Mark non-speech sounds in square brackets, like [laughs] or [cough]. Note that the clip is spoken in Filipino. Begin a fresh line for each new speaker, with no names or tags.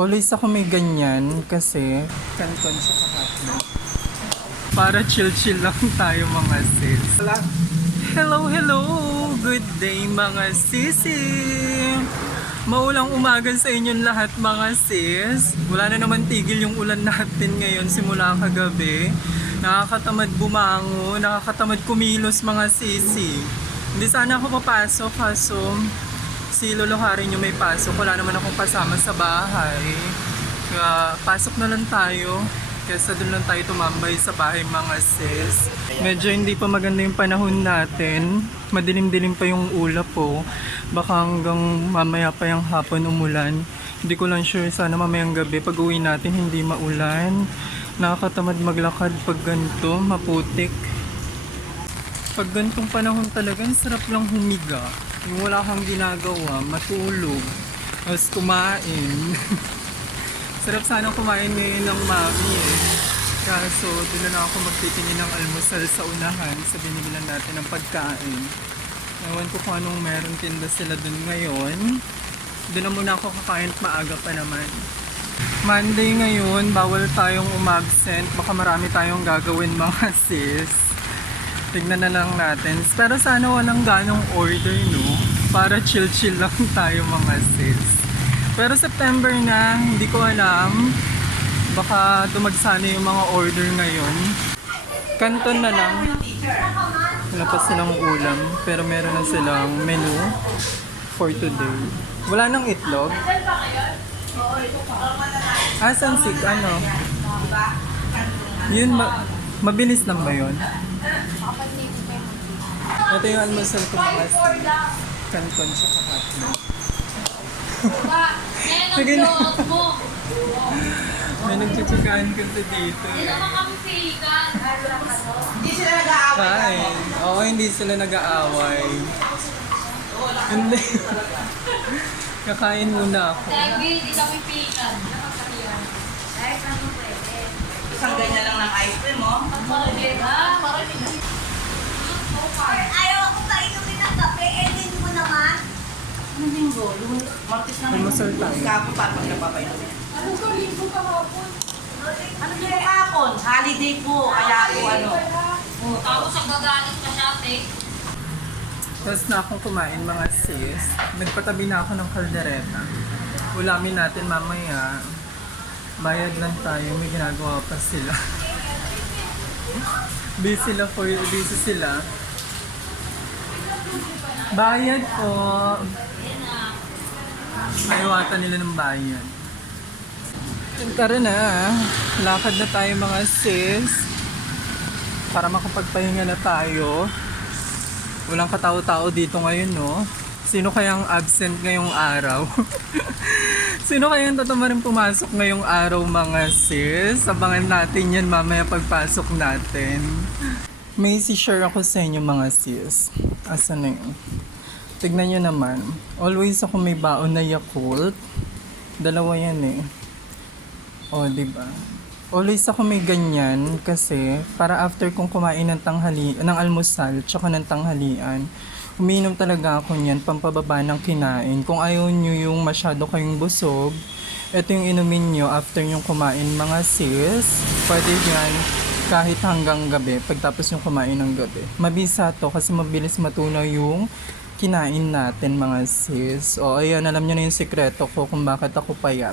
Always ako may ganyan kasi kanton siya hotdog. Para chill-chill lang tayo mga sis. Hello, hello! Good day mga sisi! Maulang umaga sa inyong lahat mga sis. Wala na naman tigil yung ulan natin ngayon simula kagabi. Nakakatamad bumango, nakakatamad kumilos mga sisi. Hindi sana ako papasok kaso si Lolo Harry nyo may pasok. Wala naman akong kasama sa bahay. Kaya pasok na lang tayo. Kesa doon lang tayo tumambay sa bahay mga sis. Medyo hindi pa maganda yung panahon natin. Madilim-dilim pa yung ulap po. Baka hanggang mamaya pa yung hapon umulan. Hindi ko lang sure sana mamayang gabi pag uwi natin hindi maulan. Nakakatamad maglakad pag ganito, maputik. Pag ganitong panahon talaga, sarap lang humiga. Yung wala kang ginagawa, matulog, tapos kumain. [laughs] sarap sana kumain ngayon ng mami eh. Kaso, doon na ako magtitingin ng almusal sa unahan sa binibilan natin ng pagkain. Ewan ko kung anong meron tinda sila doon ngayon. Doon na muna ako kakain at maaga pa naman. Monday ngayon, bawal tayong umabsent. Baka marami tayong gagawin mga [laughs] sis. Tignan na lang natin. Pero sana walang ganong order, no? Para chill-chill lang [laughs] tayo mga sis. Pero September na, hindi ko alam. Baka dumagsana yung mga order ngayon. Kanton na lang. Wala pa silang ulam, pero meron na silang menu for today. Wala nang itlog. Asan si, ano? Yun, ma- mabilis lang ba yun? Ito yung almusal ko mga. Kanton siya kahapon.
Yan
Sige
ang
na.
loob mo.
May nagchichikaan kasi dito.
Hindi naman kami sikat.
Hindi sila nag-aaway.
Kain. Oo, hindi sila nag-aaway. Hindi. Kakain muna ako.
Sabi, hindi kami pikat.
Isang ganyan lang ng ice cream, oh.
Ayaw
linggo? Lum- Martis na ngayon.
Almusal tayo.
Kahapon pa pag napapainumin. Ano ba linggo kahapon? Ano linggo kahapon? Holiday po. Kaya po ano.
Tapos ang gagalit pa siya, ate.
Tapos na akong kumain mga sis. Nagpatabi na ako ng kaldereta. Ulamin natin mamaya. Bayad lang tayo. May ginagawa pa sila. [laughs] busy sila for busy sila. Bayad po. Ayawatan nila ng bayad. Tara na. Lakad na tayo mga sis. Para makapagpahinga na tayo. Walang katao-tao dito ngayon, no? Sino kayang absent ngayong araw? [laughs] Sino kayang tatamarang pumasok ngayong araw, mga sis? Abangan natin yan mamaya pagpasok natin. May si-share ako sa inyo, mga sis. Asan na yun? Tignan nyo naman. Always ako may baon na Yakult. Dalawa yan eh. O, di ba? Always ako may ganyan kasi para after kong kumain ng tanghali, ng almusal, tsaka ng tanghalian, umiinom talaga ako niyan pampababa ng kinain. Kung ayaw nyo yung masyado kayong busog, ito yung inumin nyo after yung kumain mga sis. Pwede yan kahit hanggang gabi, pagtapos yung kumain ng gabi. Mabisa to kasi mabilis matunaw yung kinain natin mga sis. O ayan, alam nyo na yung sikreto ko kung bakit ako payat.